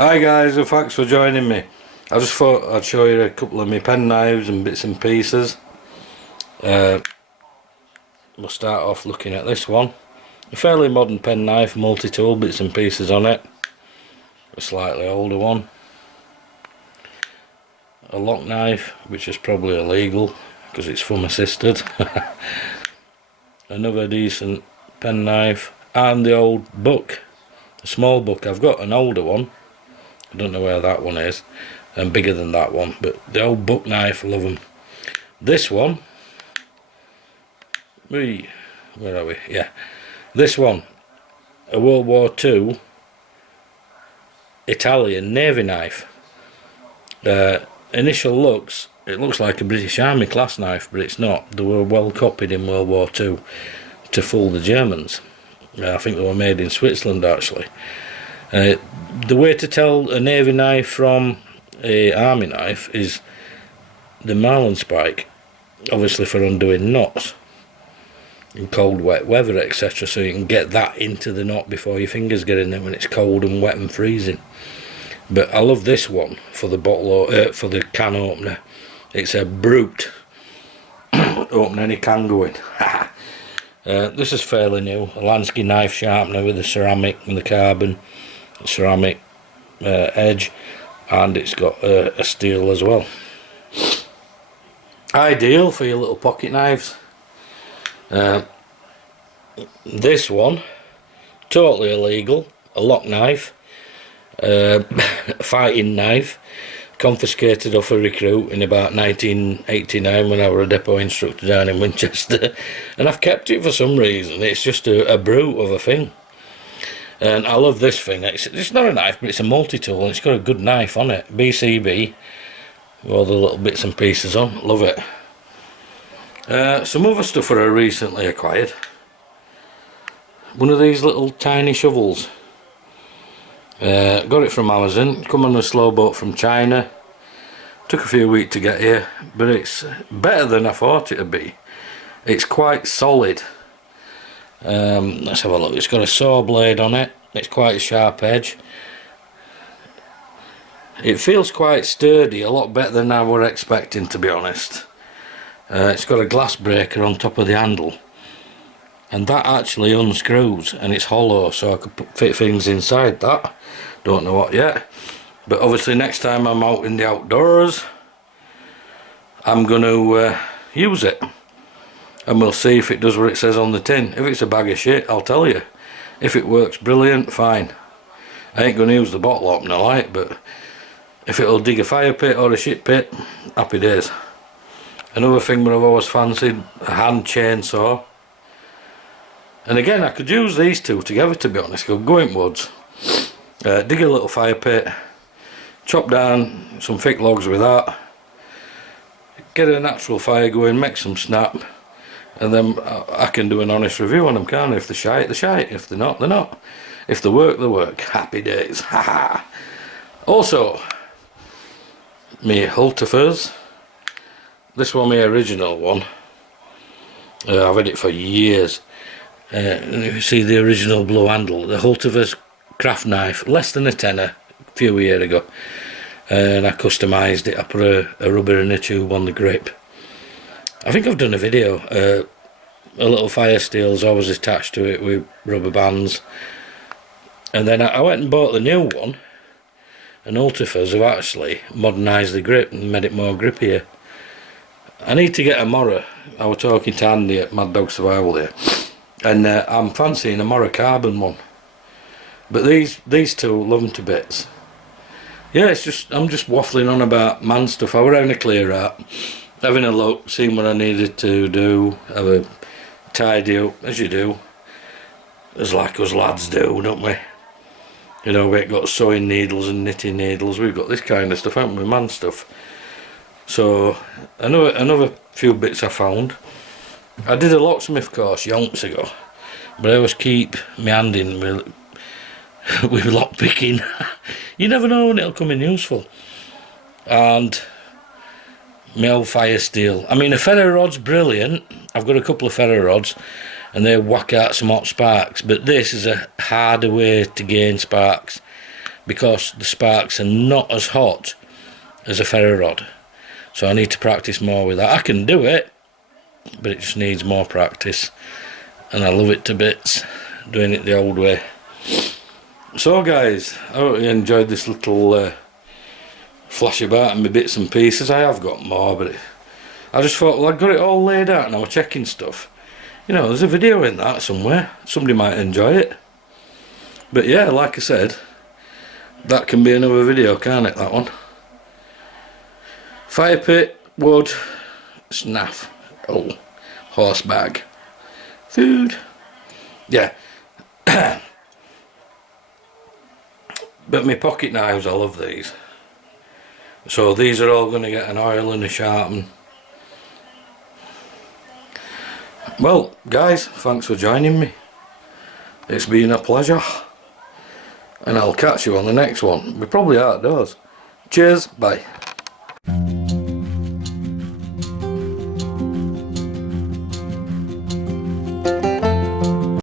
Hi guys, and thanks for joining me. I just thought I'd show you a couple of my pen knives and bits and pieces. We'll start off looking at this one. A fairly modern pen knife, multi-tool, bits and pieces on it. A slightly older one. A lock knife, which is probably illegal because it's thumb assisted. Another decent pen knife, and the old book, a small book. I've got an older one, I don't know where that one is, and bigger than that one, but the old book knife, I love them. This one, where are we? Yeah, this one, a World War II Italian navy knife. Initial looks, it looks like a British Army class knife, but it's not. They were well copied in World War II to fool the Germans. I think they were made in Switzerland actually. The way to tell a navy knife from a army knife is the marlin spike, obviously for undoing knots in cold wet weather, etc., so you can get that into the knot before your fingers get in there when it's cold and wet and freezing. But I love this one for the for the can opener. It's a brute. Open any can going. This is fairly new, a Lansky knife sharpener with the ceramic and the carbon ceramic edge, and it's got a steel as well. Ideal for your little pocket knives. This one, totally illegal, a lock knife, a fighting knife, confiscated off a recruit in about 1989 when I was a depot instructor down in Winchester, and I've kept it for some reason. It's just a brute of a thing, and I love this thing. It's not a knife, but it's a multi-tool, and it's got a good knife on it, BCB, with all the little bits and pieces on. Love it. Some other stuff that I recently acquired. One of these little tiny shovels. Got it from Amazon, come on a slow boat from China. Took a few weeks to get here, but it's better than I thought it would be. It's quite solid. Let's have a look. It's got a saw blade on it. It's quite a sharp edge. It feels quite sturdy, a lot better than I were expecting, to be honest. It's got a glass breaker on top of the handle, and that actually unscrews, and it's hollow, so I could fit things inside that. Don't know what yet, but obviously next time I'm out in the outdoors I'm going to use it, and we'll see if it does what it says on the tin. If it's a bag of shit, I'll tell you. If it works brilliant, fine. I ain't going to use the bottle opener like, but if it'll dig a fire pit or a shit pit, happy days. Another thing that I've always fancied, a hand chainsaw. And again, I could use these two together, to be honest. I'll go in woods, dig a little fire pit, chop down some thick logs with that, get a natural fire going, make some snap, and then I can do an honest review on them, can't I? If they're shite, they're shite. If they're not, they're not. If they work, they work. Happy days. Haha. Also, me Hultafers. This one, my original one. I've had it for years. You see the original blue handle, the Hultafers craft knife, less than a tenner a few years ago, and I customised it. I put a rubber in a tube on the grip. I think I've done a video. A little fire steel's always attached to it with rubber bands, and then I went and bought the new one, and Hultafers have actually modernised the grip and made it more grippier. I need to get a Mora. I was talking to Andy at Mad Dog Survival here, and I'm fancying a Mora carbon one. But these two, love them to bits. Yeah, I'm just waffling on about man stuff. I were having a clear out, having a look, seeing what I needed to do, have a tidy up, as you do, as like us lads do, don't we? You know, we've got sewing needles and knitting needles. We've got this kind of stuff, haven't we, man stuff. So another few bits I found. I did a locksmith course yonks ago, but I always keep my hand in with lock picking. You never know when it'll come in useful. And my old fire steel. I mean, a ferro rod's brilliant. I've got a couple of ferro rods, and they whack out some hot sparks. But this is a harder way to gain sparks, because the sparks are not as hot as a ferro rod. So I need to practice more with that. I can do it, but it just needs more practice, and I love it to bits doing it the old way. So guys, I hope you enjoyed this little flash about and my bits and pieces. I have got more, but I just thought, well, I got it all laid out and I was checking stuff. You know, there's a video in that somewhere. Somebody might enjoy it. But yeah, like I said, that can be another video, can't it, that one? Fire pit, wood, snaff, oh, horse bag, food. Yeah. But my pocket knives, I love these. So these are all going to get an oil and a sharpen. Well, guys, thanks for joining me. It's been a pleasure. And I'll catch you on the next one. We're probably outdoors. Cheers, bye.